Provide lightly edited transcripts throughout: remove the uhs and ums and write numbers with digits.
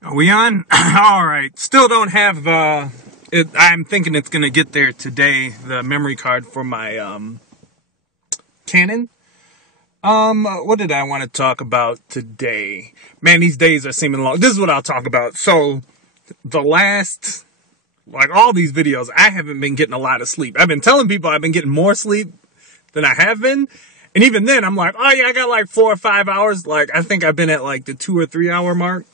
Are we on? All right. Still don't have it. I'm thinking it's gonna get there today. The memory card for my Canon. What did I want to talk about today? Man, these days are seeming long. This is what I'll talk about. So, the last, like all these videos, I haven't been getting a lot of sleep. I've been telling people I've been getting more sleep than I have been. And even then, I'm like, oh yeah, I got like 4 or 5 hours. Like, I think I've been at like the 2 or 3 hour mark.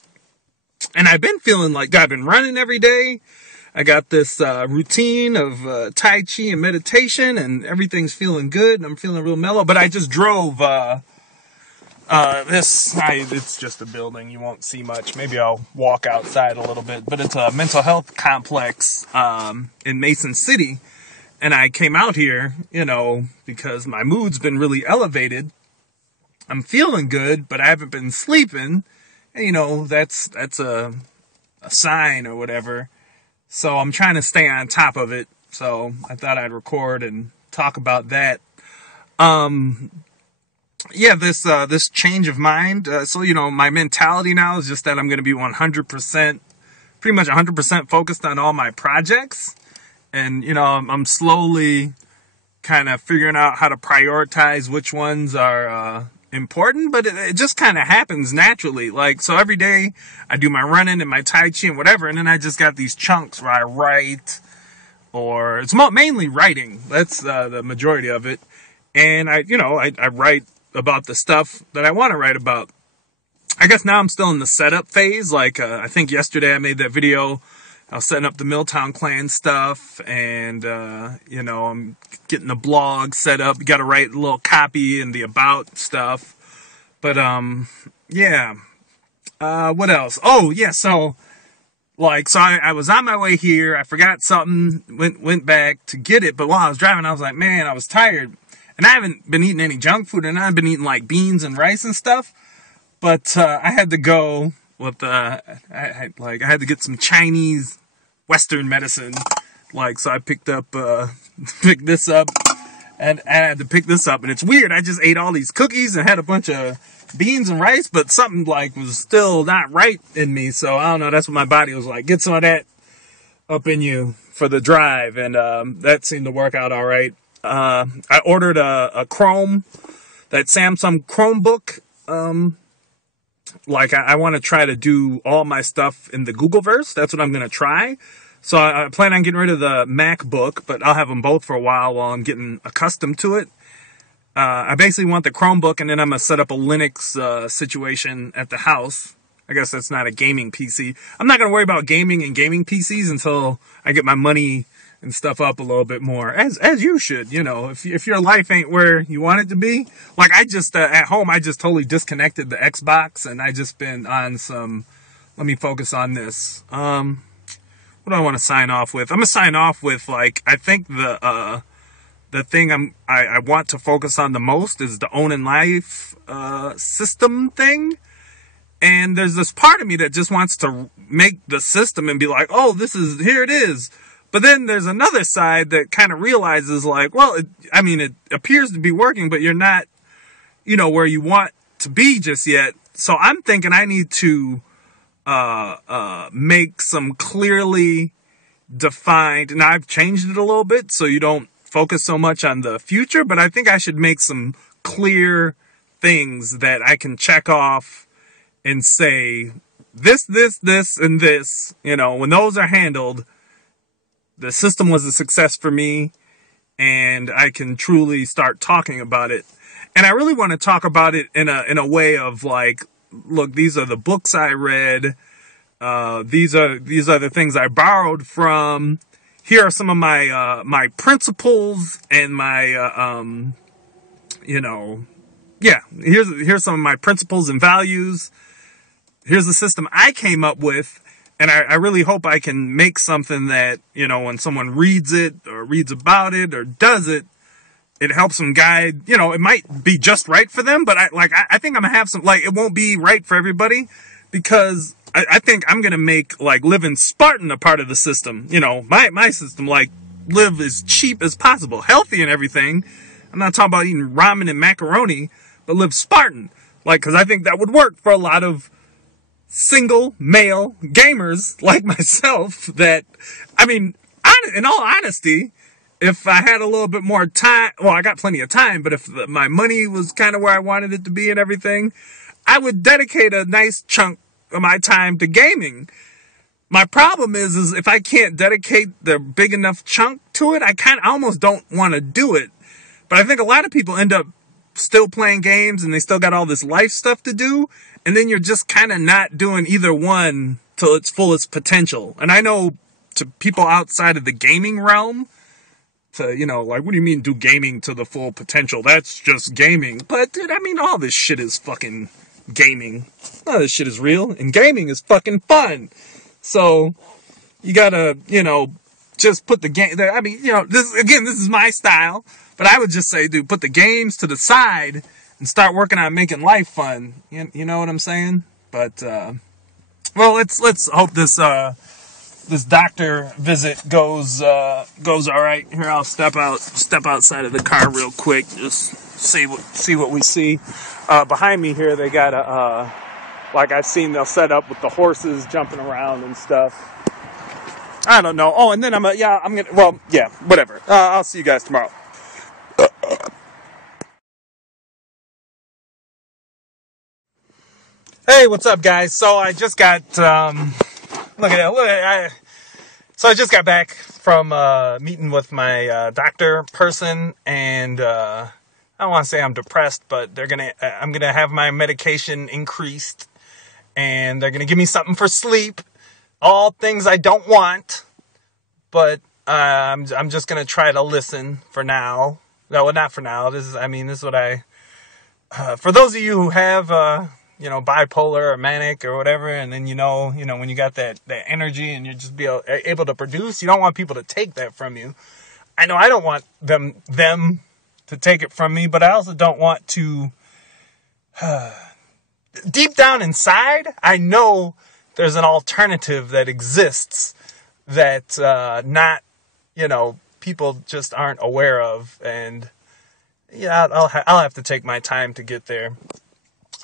And I've been feeling like I've been running every day. I got this routine of Tai Chi and meditation, and everything's feeling good, and I'm feeling real mellow. But I just drove it's just a building. You won't see much. Maybe I'll walk outside a little bit. But it's a mental health complex in Mason City. And I came out here, because my mood's been really elevated. I'm feeling good, but I haven't been sleeping. And, that's a sign or whatever. So I'm trying to stay on top of it. So I thought I'd record and talk about that. This change of mind. My mentality now is just that I'm going to be 100%, pretty much 100% focused on all my projects. And, I'm slowly kind of figuring out how to prioritize which ones are important, but it just kind of happens naturally. Like, so every day I do my running and my Tai Chi and whatever, and then I just got these chunks where I write, or it's mainly writing. That's the majority of it. And I write about the stuff that I want to write about. I guess now I'm still in the setup phase. Like, I think yesterday I made that video. I was setting up the Milltown Clan stuff, and, I'm getting the blog set up. You got to write a little copy and the about stuff. But, what else? Oh, yeah, so I was on my way here. I forgot something, went back to get it. But while I was driving, I was like, man, I was tired. And I haven't been eating any junk food, and I've been eating, like, beans and rice and stuff. But I had to go with I had to get some Chinese Western medicine. So I picked this up, and I had to pick this up. And it's weird. I just ate all these cookies and had a bunch of beans and rice, but something was still not right in me. So I don't know. That's what my body was like. Get some of that up in you for the drive, and that seemed to work out all right. I ordered a Chrome, that Samsung Chromebook. I want to try to do all my stuff in the Googleverse. That's what I'm going to try. So I plan on getting rid of the MacBook, but I'll have them both for a while I'm getting accustomed to it. I basically want the Chromebook, and then I'm going to set up a Linux situation at the house. I guess that's not a gaming PC. I'm not going to worry about gaming and gaming PCs until I get my money and stuff up a little bit more, as you should. If your life ain't where you want it to be. Like, I just at home, I just totally disconnected the Xbox, and I just been on some, let me focus on this. What do I want to sign off with? I'm gonna sign off with, I think the thing I want to focus on the most is the Own in Life system thing. And there's this part of me that just wants to make the system and be like, oh, here it is. But then there's another side that kind of realizes, it appears to be working, but you're not, where you want to be just yet. So I'm thinking I need to make some clearly defined, now I've changed it a little bit so you don't focus so much on the future, but I think I should make some clear things that I can check off and say, this, and this, when those are handled, the system was a success for me, and I can truly start talking about it. And I really want to talk about it in a way of look, these are the books I read. These are the things I borrowed from. Here are some of my principles and my here's some of my principles and values. Here's the system I came up with. And I really hope I can make something that, when someone reads it or reads about it or does it, it helps them guide, it might be just right for them, but I think I'm gonna have some, it won't be right for everybody, because I think I'm gonna make, living Spartan a part of the system. My system, live as cheap as possible, healthy and everything. I'm not talking about eating ramen and macaroni, but live Spartan. Cause I think that would work for a lot of single male gamers like myself that, I mean, in all honesty, if I had a little bit more time, well, I got plenty of time, but if my money was kind of where I wanted it to be and everything, I would dedicate a nice chunk of my time to gaming. My problem is if I can't dedicate the big enough chunk to it, I almost don't want to do it. But I think a lot of people end up still playing games and they still got all this life stuff to do. And then you're just kind of not doing either one to its fullest potential. And I know to people outside of the gaming realm, to, you know, like, what do you mean do gaming to the full potential? That's just gaming. But, dude, I mean, all this shit is fucking gaming. None of this shit is real. And gaming is fucking fun. So, you gotta, you know, just put the game, I mean, you know, this is my style. But I would just say, dude, put the games to the side and start working on making life fun. You know what I'm saying? But, well, let's hope this doctor visit goes all right. Here, I'll step outside of the car real quick. Just see what we see. Behind me here, they got like I've seen, they'll set up with the horses jumping around and stuff. I don't know. Oh, and then whatever. I'll see you guys tomorrow. Hey, what's up, guys? So I just got I just got back from meeting with my doctor person, and I don't want to say I'm depressed, but I'm gonna have my medication increased, and they're gonna give me something for sleep. All things I don't want, but I'm just gonna try to listen for now. No, well, not for now. This is what I. For those of you who have bipolar or manic or whatever, and then you know when you got that energy and you're just able to produce, you don't want people to take that from you. I know I don't want them to take it from me, but I also don't want to. Deep down inside, I know there's an alternative that exists that people just aren't aware of, and yeah, I'll have to take my time to get there.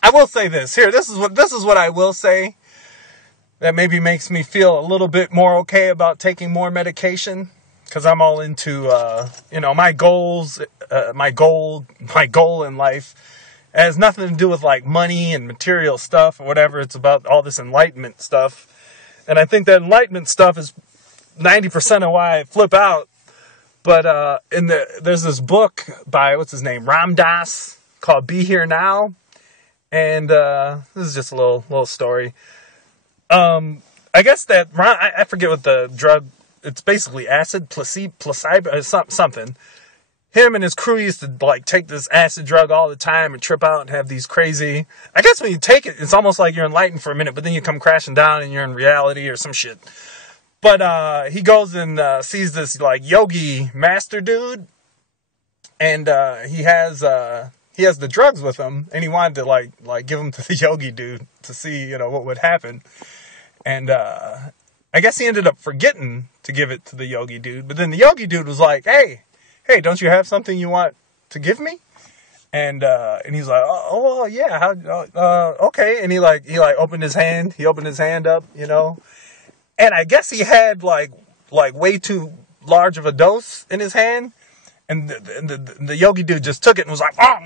I will say this here. This is what I will say that maybe makes me feel a little bit more okay about taking more medication, because I'm all into my goals. My goal in life has nothing to do with like money and material stuff or whatever. It's about all this enlightenment stuff, and I think that enlightenment stuff is 90% of why I flip out. But there's this book by, what's his name, Ram Dass, called Be Here Now. And this is just a little story. I guess that I forget what the drug. It's basically acid, placebo, something. Him and his crew used to like take this acid drug all the time and trip out and have these crazy. I guess when you take it, it's almost like you're enlightened for a minute, but then you come crashing down and you're in reality or some shit. But he goes and sees this like yogi master dude, and he has the drugs with him, and he wanted to like give them to the yogi dude to see what would happen. And I guess he ended up forgetting to give it to the yogi dude. But then the yogi dude was like, "Hey, don't you have something you want to give me?" And he's like, "Oh, yeah, okay." And he opened his hand. He opened his hand up, and I guess he had like way too large of a dose in his hand. And the yogi dude just took it and was like, "Oh,"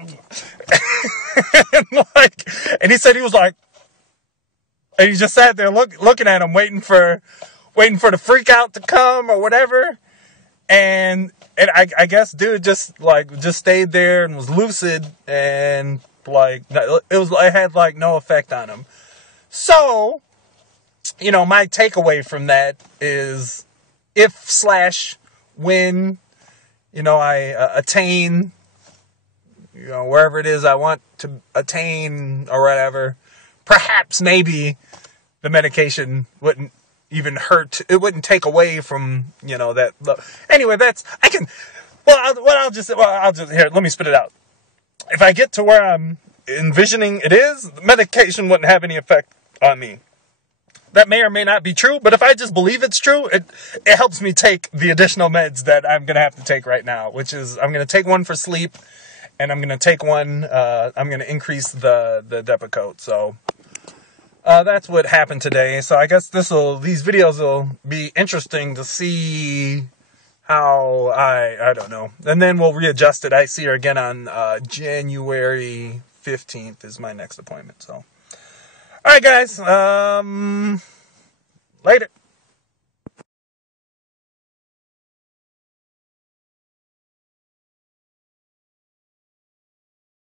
and he said he was like, and he just sat there looking at him, waiting for the freak out to come or whatever. And I guess dude just stayed there and was lucid, and it had like no effect on him. So, my takeaway from that is when I attain, wherever it is I want to attain or whatever, perhaps maybe the medication wouldn't even hurt. It wouldn't take away from, that. Anyway, I'll just here, let me spit it out. If I get to where I'm envisioning it is, the medication wouldn't have any effect on me. That may or may not be true, but if I just believe it's true, it helps me take the additional meds that I'm going to have to take right now, which is I'm going to take one for sleep, and I'm going to take one, I'm going to increase the Depakote. So, that's what happened today. So I guess these videos will be interesting to see how I don't know. And then we'll readjust it. I see her again on January 15th is my next appointment. So, all right, guys. Later.